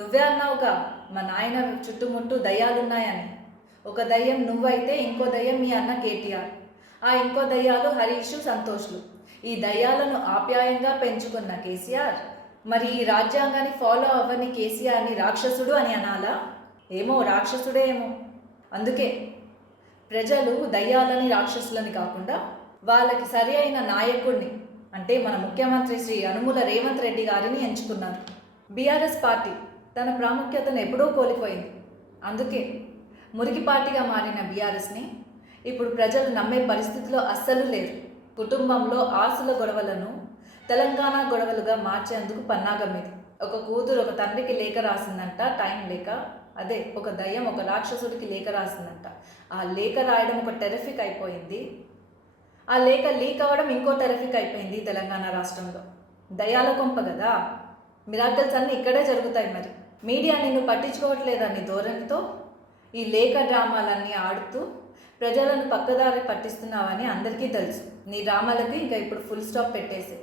నువ్వే అన్నావుగా మా నాయన చుట్టుముట్టు దయ్యాలున్నాయని. ఒక దయ్యం నువ్వైతే ఇంకో దయ్యం మీ అన్న కేటీఆర్. ఆ ఇంకో దయ్యాలు హరీషు, సంతోష్లు. ఈ దయ్యాలను ఆప్యాయంగా పెంచుకున్న కేసీఆర్ మరి ఈ రాజ్యాంగాన్ని ఫాలో అవ్వని కేసీఆర్ని రాక్షసుడు అని అనాలా? ఏమో రాక్షసుడే ఏమో. అందుకే ప్రజలు దయ్యాలని రాక్షసులని కాకుండా వాళ్ళకి సరి అయిన నాయకుడిని అంటే మన ముఖ్యమంత్రి శ్రీ యనుమల రేవంత్ రెడ్డి గారిని ఎంచుకున్నారు. బీఆర్ఎస్ పార్టీ తన ప్రాముఖ్యతను ఎప్పుడో కోల్పోయింది. అందుకే మురికి పార్టీగా మారిన బీఆర్ఎస్ని ఇప్పుడు ప్రజలు నమ్మే పరిస్థితిలో అస్సలు లేరు. కుటుంబంలో ఆస్తుల గొడవలను తెలంగాణ గొడవలుగా మార్చేందుకు పన్నాగం ఇది. ఒక కూతురు ఒక తండ్రికి లేఖ రాసిందంట, టైం లేక. అదే ఒక దయ్యం ఒక రాక్షసుడికి లేఖ రాసిందంట. ఆ లేఖ రాయడం ఒక టెరిఫిక్ అయిపోయింది. ఆ లేఖ లీక్ అవ్వడం ఇంకో టెరిఫిక్ అయిపోయింది తెలంగాణ రాష్ట్రంలో. దయాల కొంప కదా, మిరాకిల్స్ అన్నీ ఇక్కడే జరుగుతాయి. మరి మీడియా నిన్ను పట్టించుకోవట్లేదని ధోరణితో ఈ లేఖ డ్రామాలన్నీ ఆడుతూ ప్రజలను పక్కదారి పట్టిస్తున్నావని అందరికీ తెలుసు. నీ డ్రామాలకి ఇంకా ఇప్పుడు ఫుల్ స్టాప్ పెట్టేసి